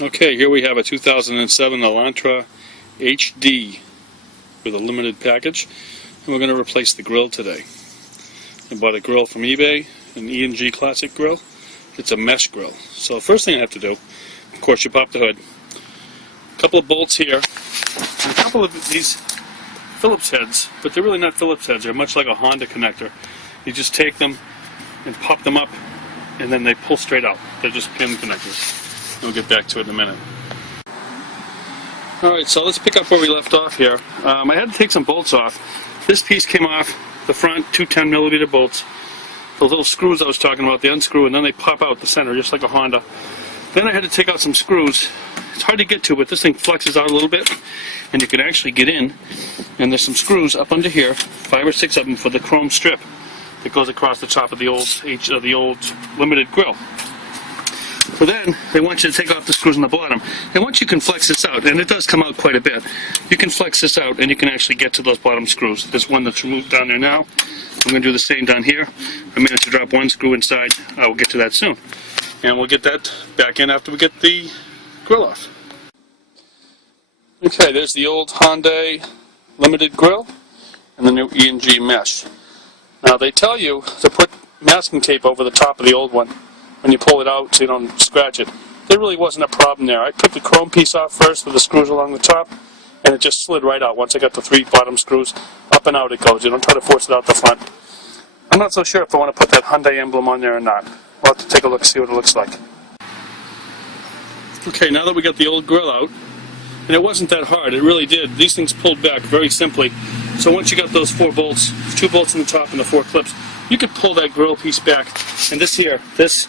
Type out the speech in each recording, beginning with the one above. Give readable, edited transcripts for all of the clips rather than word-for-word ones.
Okay, here we have a 2007 Elantra HD with a limited package, and we're going to replace the grill today. I bought a grill from eBay, an E&G Classic grill. It's a mesh grill. So the first thing I have to do, of course, you pop the hood. A couple of bolts here, and a couple of these Phillips heads, but they're really not Phillips heads. They're much like a Honda connector. You just take them and pop them up, and then they pull straight out. They're just pin connectors. We'll get back to it in a minute. Alright, so let's pick up where we left off here. I had to take some bolts off. This piece came off the front, two 10mm bolts. Those little screws I was talking about, they unscrew and then they pop out the center, just like a Honda. Then I had to take out some screws. It's hard to get to, but this thing flexes out a little bit, and you can actually get in. And there's some screws up under here, 5 or 6 of them, for the chrome strip that goes across the top of the old limited grill. So then, they want you to take off the screws on the bottom. And once you can flex this out, and it does come out quite a bit, you can flex this out and you can actually get to those bottom screws. There's one that's removed down there now. I'm going to do the same down here. I managed to drop one screw inside. I will get to that soon. And we'll get that back in after we get the grill off. Okay, there's the old Hyundai limited grill and the new E&G mesh. Now they tell you to put masking tape over the top of the old one when you pull it out so you don't scratch it. There really wasn't a problem there. I took the chrome piece off first with the screws along the top, and it just slid right out. Once I got the 3 bottom screws, up and out it goes. You don't try to force it out the front. I'm not so sure if I want to put that Hyundai emblem on there or not. We'll have to take a look, see what it looks like. Okay, now that we got the old grill out, and it wasn't that hard, it really did. These things pulled back very simply. So once you got those 4 bolts, 2 bolts in the top and the 4 clips, you could pull that grill piece back. And this here, this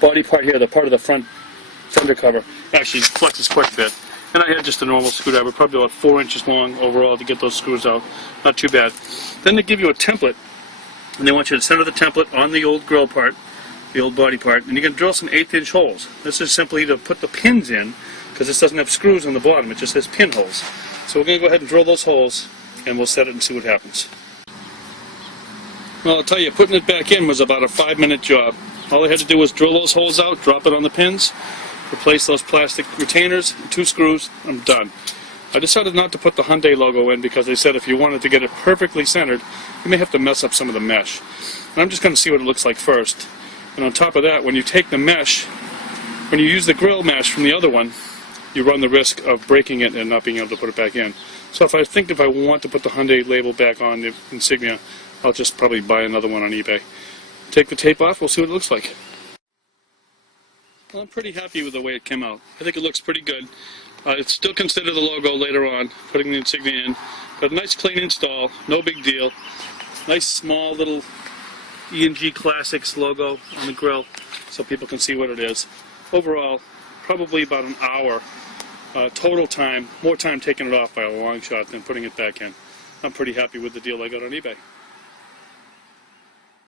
body part here, the part of the front fender cover, actually flexes quite a bit. And I had just a normal screwdriver, probably about 4 inches long overall to get those screws out. Not too bad. Then they give you a template, and they want you to center the template on the old grill part, the old body part, and you can drill some 1/8 inch holes. This is simply to put the pins in, because this doesn't have screws on the bottom, it just has pinholes. So we're going to go ahead and drill those holes, and we'll set it and see what happens. Well, I'll tell you, putting it back in was about a 5-minute job. All I had to do was drill those holes out, drop it on the pins, replace those plastic retainers, 2 screws, I'm done. I decided not to put the Hyundai logo in because they said if you wanted to get it perfectly centered, you may have to mess up some of the mesh. And I'm just going to see what it looks like first. And on top of that, when you take the mesh, when you use the grill mesh from the other one, you run the risk of breaking it and not being able to put it back in. So if I want to put the Hyundai label back on the insignia, I'll just probably buy another one on eBay. Take the tape off, we'll see what it looks like. Well, I'm pretty happy with the way it came out. I think it looks pretty good. It's still considered the logo later on, putting the insignia in. But a nice clean install, no big deal. Nice small little E&G Classics logo on the grill so people can see what it is. Overall, probably about an hour total time, more time taking it off by a long shot than putting it back in. I'm pretty happy with the deal I got on eBay.